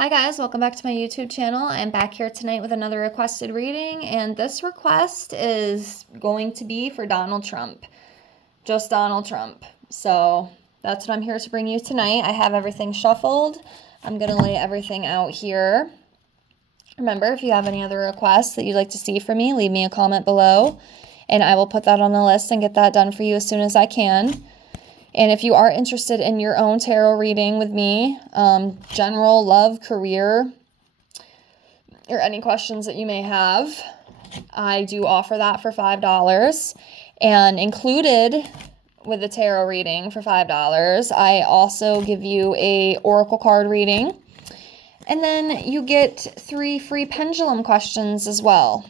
Hi guys, welcome back to my YouTube channel. I'm back here tonight with another requested reading, and this request is going to be for Donald Trump. Just Donald Trump. So that's what I'm here to bring you tonight. I have everything shuffled. I'm going to lay everything out here. Remember, if you have any other requests that you'd like to see from me, leave me a comment below, and I will put that on the list and get that done for you as soon as I can. And if you are interested in your own tarot reading with me, general, love, career, or any questions that you may have, I do offer that for $5. And included with the tarot reading for $5, I also give you a oracle card reading. And then you get 3 free pendulum questions as well.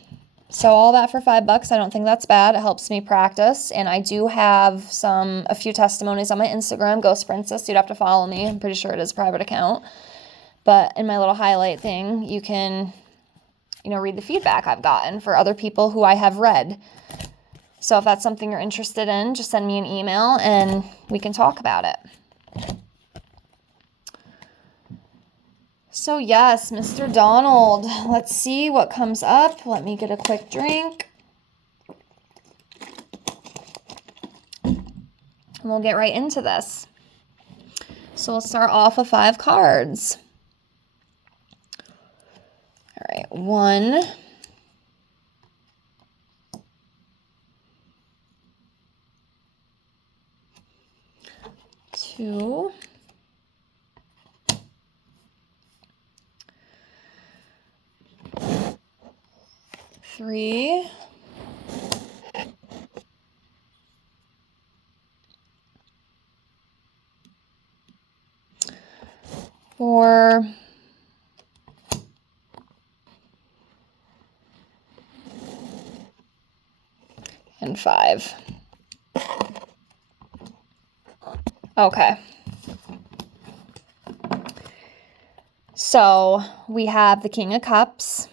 So all that for $5, I don't think that's bad. It helps me practice. And I do have a few testimonies on my Instagram, Ghost Princess. You'd have to follow me. I'm pretty sure it is a private account. But in my little highlight thing, you can, read the feedback I've gotten for other people who I have read. So if that's something you're interested in, just send me an email and we can talk about it. So yes, Mr. Donald, let's see what comes up. Let me get a quick drink. And we'll get right into this. So we'll start off with 5 cards. All right, 1, 2, 3, 4, and 5. Okay. So we have the King of Cups.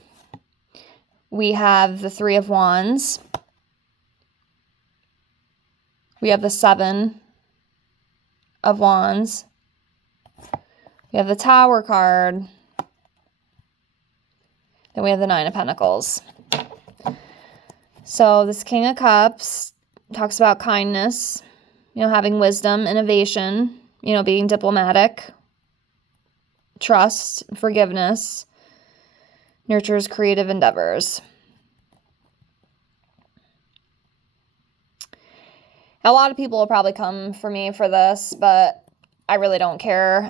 We have the 3 of Wands. We have the 7 of Wands. We have the Tower card. Then we have the 9 of Pentacles. So this King of Cups talks about kindness, having wisdom, innovation, being diplomatic, trust, forgiveness, nurtures creative endeavors. A lot of people will probably come for me for this, but I really don't care.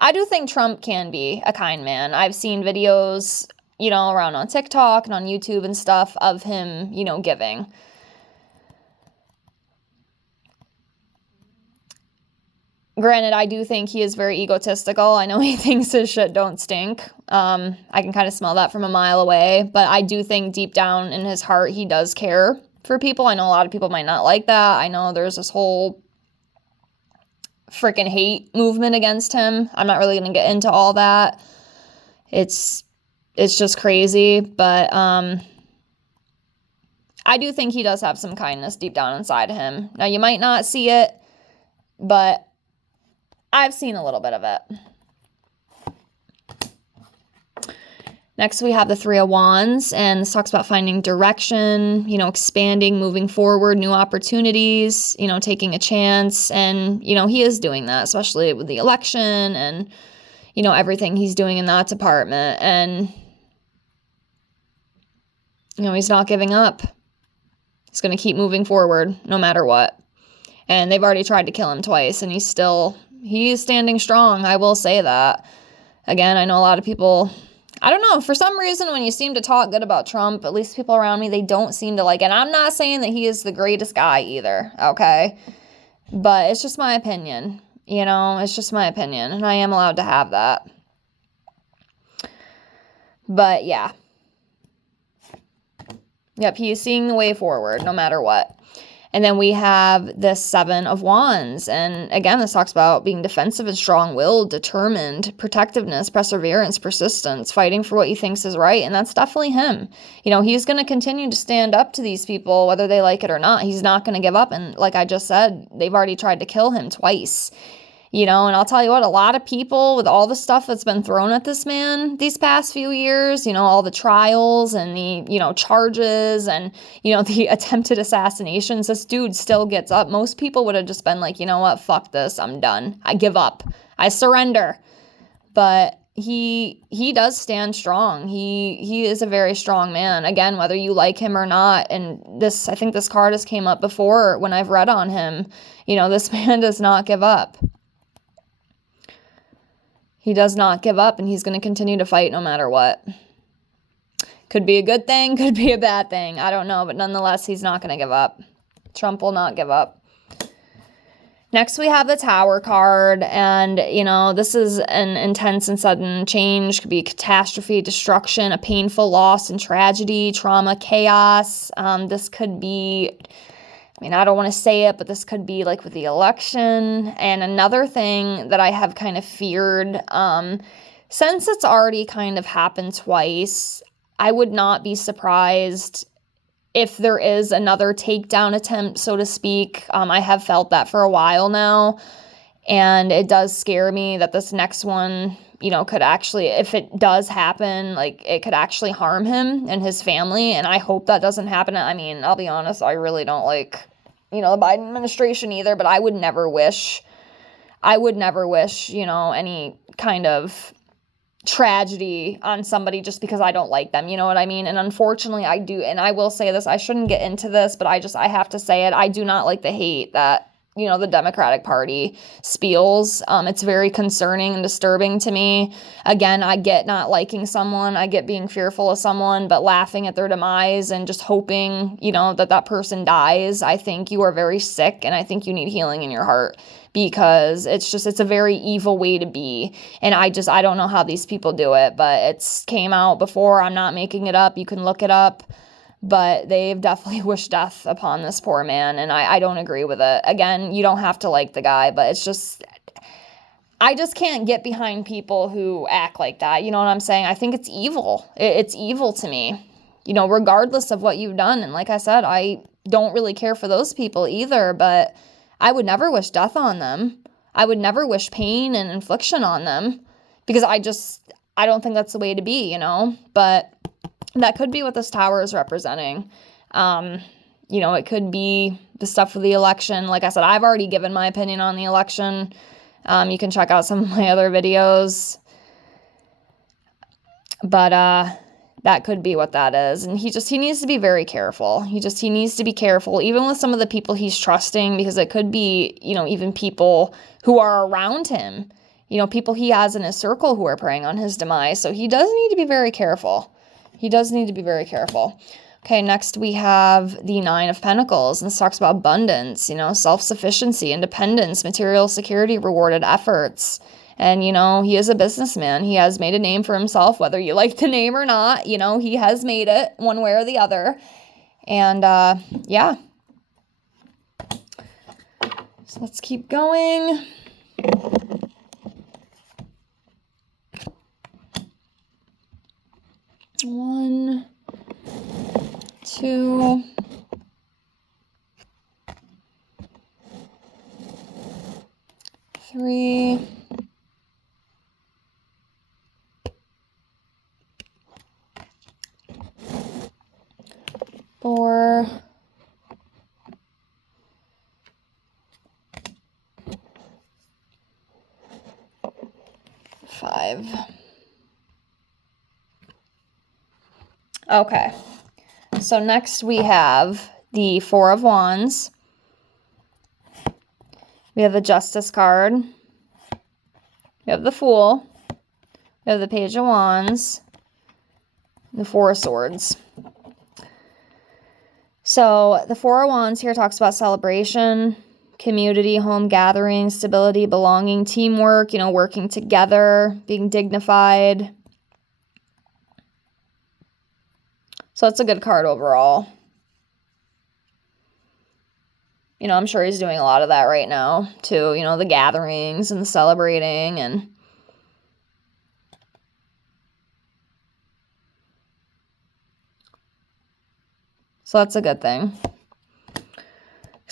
I do think Trump can be a kind man. I've seen videos, around on TikTok and on YouTube and stuff of him, giving. Granted, I do think he is very egotistical. I know he thinks his shit don't stink. I can kind of smell that from a mile away, but I do think deep down in his heart, he does care for people. I know a lot of people might not like that. I know there's this whole freaking hate movement against him. I'm not really going to get into all that. It's just crazy, but I do think he does have some kindness deep down inside him. Now, you might not see it, but I've seen a little bit of it. Next, we have the 3 of Wands, and this talks about finding direction, expanding, moving forward, new opportunities, taking a chance. And, he is doing that, especially with the election and, everything he's doing in that department. And, he's not giving up. He's going to keep moving forward no matter what. And they've already tried to kill him twice, and he's standing strong. I will say that. Again, I know a lot of people, I don't know, for some reason when you seem to talk good about Trump, at least people around me, they don't seem to like it. And I'm not saying that he is the greatest guy either, okay? But it's just my opinion, it's just my opinion, and I am allowed to have that. But yeah. Yep, he is seeing the way forward no matter what. And then we have the 7 of Wands. And again, this talks about being defensive and strong-willed, determined, protectiveness, perseverance, persistence, fighting for what he thinks is right. And that's definitely him. He's going to continue to stand up to these people, whether they like it or not. He's not going to give up. And like I just said, they've already tried to kill him twice. You know, and I'll tell you what, a lot of people with all the stuff that's been thrown at this man these past few years, you know, all the trials and the, you know, charges and, you know, the attempted assassinations, this dude still gets up. Most people would have just been like, you know what, fuck this, I'm done. I give up. I surrender. But he does stand strong. He is a very strong man. Again, whether you like him or not, and I think this card has came up before when I've read on him, you know, this man does not give up. He does not give up, and he's going to continue to fight no matter what. Could be a good thing, could be a bad thing. I don't know, but nonetheless, he's not going to give up. Trump will not give up. Next, we have the Tower card, and, you know, this is an intense and sudden change. Could be catastrophe, destruction, a painful loss and tragedy, trauma, chaos. This could be... I mean, I don't want to say it, but this could be like with the election. And another thing that I have kind of feared, since it's already kind of happened twice, I would not be surprised if there is another takedown attempt, so to speak. I have felt that for a while now. And it does scare me that this next one, you know, could actually, if it does happen, like, it could actually harm him and his family. And I hope that doesn't happen. I mean, I'll be honest, I really don't like, you know, the Biden administration either, but I would never wish, you know, any kind of tragedy on somebody just because I don't like them. You know what I mean? And unfortunately, I do. And I will say this, I shouldn't get into this, but I have to say it. I do not like the hate that, you know, the Democratic Party spews. It's very concerning and disturbing to me. Again, I get not liking someone, I get being fearful of someone, but laughing at their demise and just hoping, you know, that person dies. I think you are very sick, and I think you need healing in your heart, because it's a very evil way to be. And I don't know how these people do it, but it's came out before. I'm not making it up. You can look it up. But they've definitely wished death upon this poor man, and I don't agree with it. Again, you don't have to like the guy, but it's just, I just can't get behind people who act like that. You know what I'm saying? I think it's evil. It's evil to me, you know, regardless of what you've done. And like I said, I don't really care for those people either, but I would never wish death on them. I would never wish pain and infliction on them, because I don't think that's the way to be, you know, but that could be what this tower is representing. You know, it could be the stuff with the election. Like I said, I've already given my opinion on the election. You can check out some of my other videos. But that could be what that is. And he needs to be very careful. He needs to be careful, even with some of the people he's trusting, because it could be, you know, even people who are around him, you know, people he has in his circle who are preying on his demise. So he does need to be very careful. He does need to be very careful. Okay, next we have the Nine of Pentacles, and this talks about abundance, you know, self-sufficiency, independence, material security, rewarded efforts. And, you know, he is a businessman. He has made a name for himself, whether you like the name or not. You know, he has made it one way or the other. And, yeah. So let's keep going. One, two, three, four, five. Okay, so next we have the Four of Wands. We have the Justice card. We have the Fool. We have the Page of Wands. The Four of Swords. So the Four of Wands here talks about celebration, community, home gatherings, stability, belonging, teamwork, you know, working together, being dignified. So it's a good card overall. You know, I'm sure he's doing a lot of that right now too, you know, the gatherings and the celebrating, and so that's a good thing.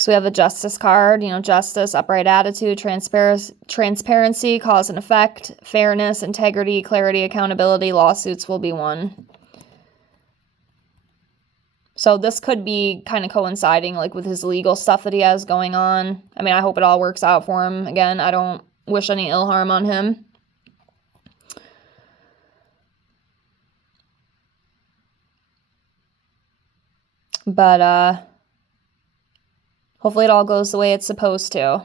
So we have the Justice card, justice, upright attitude, transparency, cause and effect, fairness, integrity, clarity, accountability, lawsuits will be won. So this could be kind of coinciding like with his legal stuff that he has going on. I mean, I hope it all works out for him. Again, I don't wish any ill harm on him. But hopefully it all goes the way it's supposed to.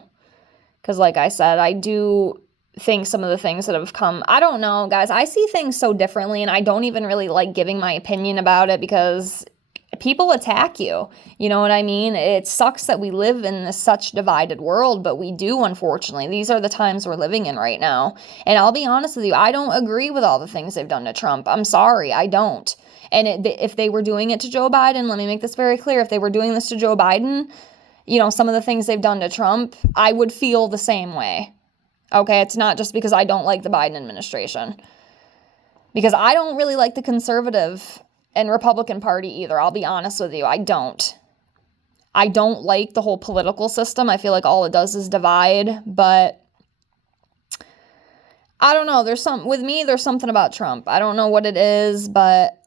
Because like I said, I do think some of the things that have come, I don't know, guys. I see things so differently, and I don't even really like giving my opinion about it because people attack you. You know what I mean? It sucks that we live in this such divided world, but we do, unfortunately. These are the times we're living in right now. And I'll be honest with you, I don't agree with all the things they've done to Trump. I'm sorry, I don't. And if they were doing it to Joe Biden, let me make this very clear. If they were doing this to Joe Biden, some of the things they've done to Trump, I would feel the same way. Okay, it's not just because I don't like the Biden administration. Because I don't really like the conservative and Republican Party either. I'll be honest with you. I don't like the whole political system. I feel like all it does is divide, but I don't know. There's something about Trump. I don't know what it is, but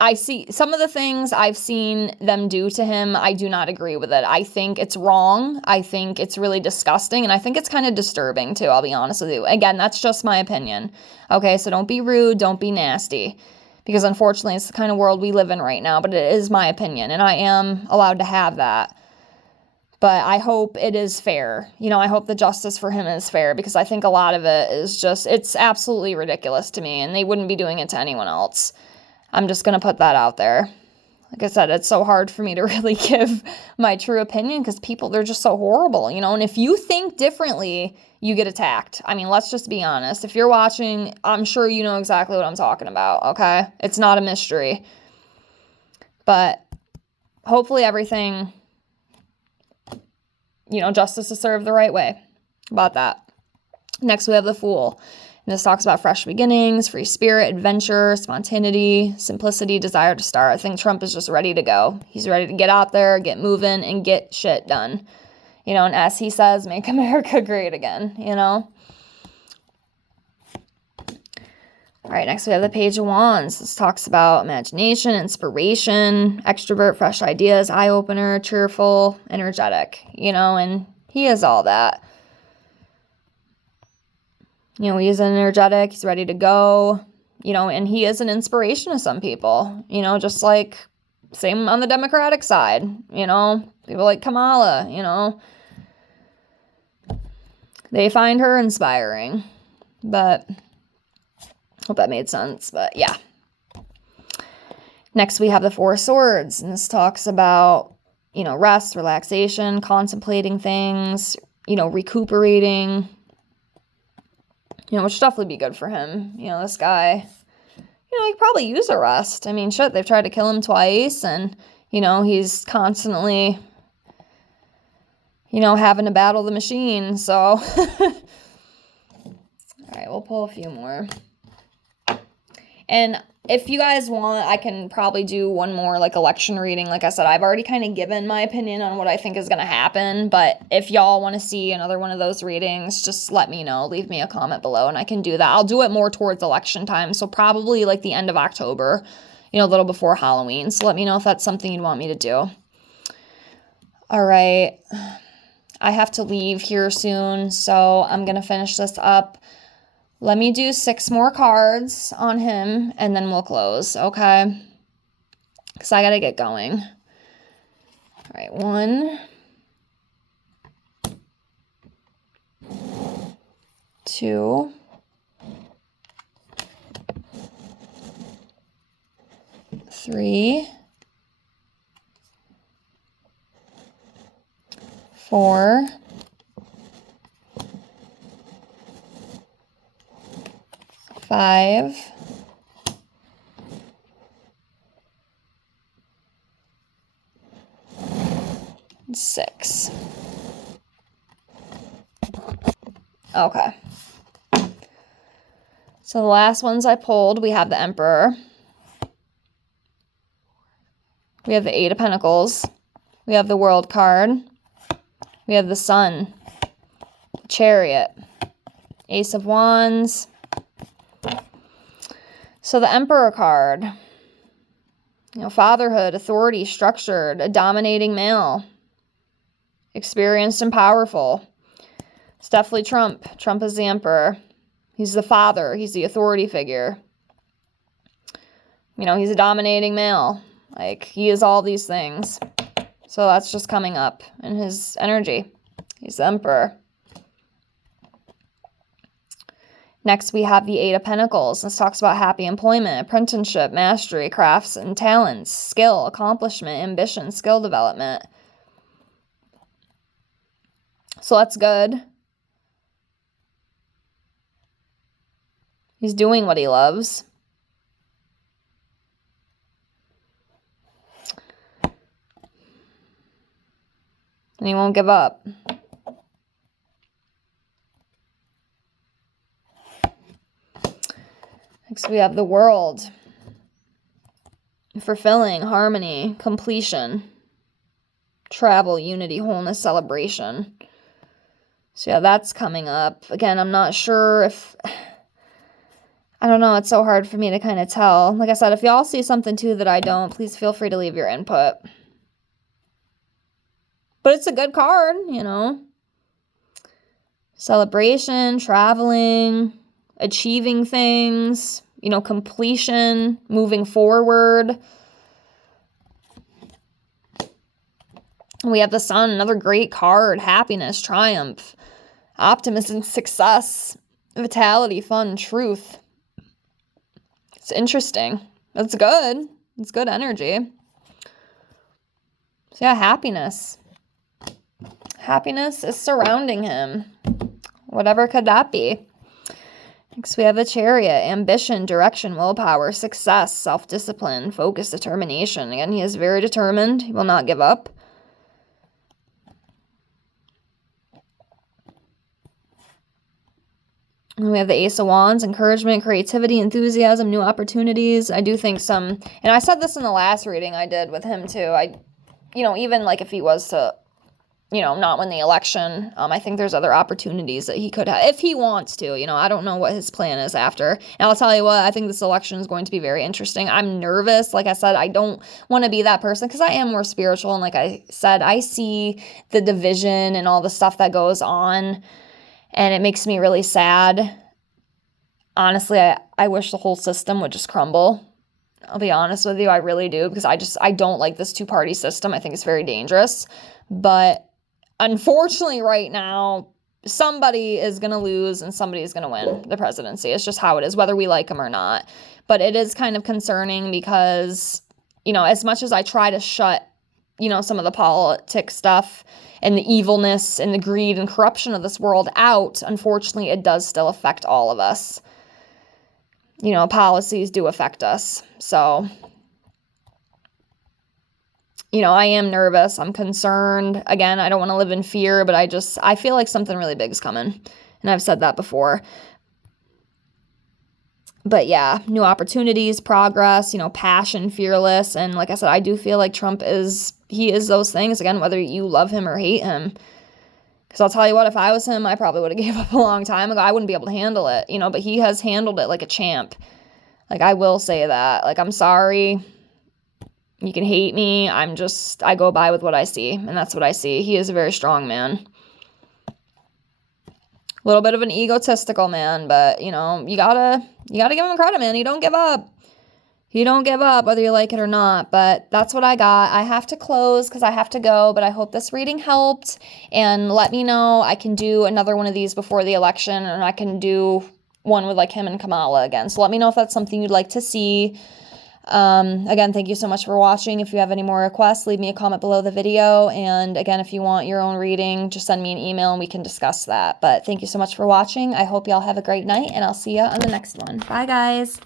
I see some of the things I've seen them do to him. I do not agree with it. I think it's wrong. I think it's really disgusting. And I think it's kind of disturbing too. I'll be honest with you. Again, that's just my opinion. Okay. So don't be rude. Don't be nasty, because unfortunately it's the kind of world we live in right now, but it is my opinion and I am allowed to have that. But I hope it is fair. I hope the justice for him is fair, because I think a lot of it is it's absolutely ridiculous to me, and they wouldn't be doing it to anyone else. I'm just going to put that out there. Like I said, it's so hard for me to really give my true opinion because people, they're just so horrible, and if you think differently, you get attacked. I mean, let's just be honest. If you're watching, I'm sure you know exactly what I'm talking about, okay? It's not a mystery. But hopefully everything, justice is served the right way. About that. Next, we have the Fool. And this talks about fresh beginnings, free spirit, adventure, spontaneity, simplicity, desire to start. I think Trump is just ready to go. He's ready to get out there, get moving, and get shit done. And as he says, make America great again, All right, next we have the Page of Wands. This talks about imagination, inspiration, extrovert, fresh ideas, eye-opener, cheerful, energetic, and he is all that. He's energetic, he's ready to go, and he is an inspiration to some people, just like same on the Democratic side, people like Kamala, they find her inspiring, but hope that made sense, but yeah. Next, we have the Four of Swords, and this talks about, rest, relaxation, contemplating things, recuperating, which should definitely be good for him. This guy, he could probably use a rest. I mean, shit, they've tried to kill him twice, and, he's constantly, having to battle the machine, so. All right, we'll pull a few more. And if you guys want, I can probably do one more, election reading. Like I said, I've already kind of given my opinion on what I think is going to happen. But if y'all want to see another one of those readings, just let me know. Leave me a comment below, and I can do that. I'll do it more towards election time. So probably, the end of October, a little before Halloween. So let me know if that's something you'd want me to do. All right. I have to leave here soon, so I'm going to finish this up. Let me do 6 more cards on him, and then we'll close, okay? Because I got to get going. All right, 1, 2, 3, 4, 5, 6. Okay. So the last ones I pulled, we have the Emperor. We have the 8 of Pentacles. We have the World card. We have the Sun, Chariot, Ace of Wands. So the Emperor card, you know, fatherhood, authority, structured, a dominating male, experienced and powerful. It's definitely Trump. Trump is the Emperor. He's the father. He's the authority figure. You know, he's a dominating male. Like, he is all these things. So that's just coming up in his energy. He's the Emperor. Next, we have the Eight of Pentacles. This talks about happy employment, apprenticeship, mastery, crafts and talents, skill, accomplishment, ambition, skill development. So that's good. He's doing what he loves. And he won't give up. Next, we have the World. Fulfilling, harmony, completion, travel, unity, wholeness, celebration. So yeah, that's coming up. Again, I'm not sure if... I don't know. It's so hard for me to kind of tell. Like I said, if y'all see something too that I don't, please feel free to leave your input. But it's a good card, you know. Celebration, traveling, achieving things, you know, completion, moving forward. We have the Sun, another great card. Happiness, triumph, optimism, success, vitality, fun, truth. It's interesting. That's good. It's good energy. So yeah, happiness. Happiness is surrounding him. Whatever could that be? Next, we have the Chariot. Ambition, direction, willpower, success, self-discipline, focus, determination. Again, he is very determined. He will not give up. And we have the Ace of Wands, encouragement, creativity, enthusiasm, new opportunities. I do think some, and I said this in the last reading I did with him too. You know, even like if he was to, you know, not win the election, I think there's other opportunities that he could have, if he wants to. You know, I don't know what his plan is after. And I'll tell you what, I think this election is going to be very interesting. I'm nervous. Like I said, I don't want to be that person because I am more spiritual. And like I said, I see the division and all the stuff that goes on. And it makes me really sad. Honestly, I wish the whole system would just crumble. I'll be honest with you, I really do, because I don't like this two-party system. I think it's very dangerous. But unfortunately, right now, somebody is going to lose and somebody is going to win the presidency. It's just how it is, whether we like them or not. But it is kind of concerning because, you know, as much as I try to shut, you know, some of the politics stuff and the evilness and the greed and corruption of this world out, unfortunately, it does still affect all of us. You know, policies do affect us. So, you know, I am nervous. I'm concerned. Again, I don't want to live in fear, but I feel like something really big is coming. And I've said that before. But yeah, new opportunities, progress, you know, passion, fearless. And like I said, I do feel like Trump is those things, again, whether you love him or hate him. Because I'll tell you what, if I was him, I probably would have gave up a long time ago. I wouldn't be able to handle it, you know, but he has handled it like a champ. Like, I will say that. Like, I'm sorry. You can hate me. I go by with what I see, and that's what I see. He is a very strong man. A little bit of an egotistical man, but, you know, you gotta give him credit, man. He don't give up. He don't give up, whether you like it or not. But that's what I got. I have to close because I have to go, but I hope this reading helped. And let me know. I can do another one of these before the election, and I can do one with like him and Kamala again. So let me know if that's something you'd like to see. Again, thank you so much for watching. If you have any more requests, leave me a comment below the video. And again, if you want your own reading, just send me an email and we can discuss that. But thank you so much for watching. I hope y'all have a great night, and I'll see you on the next one. Bye, guys.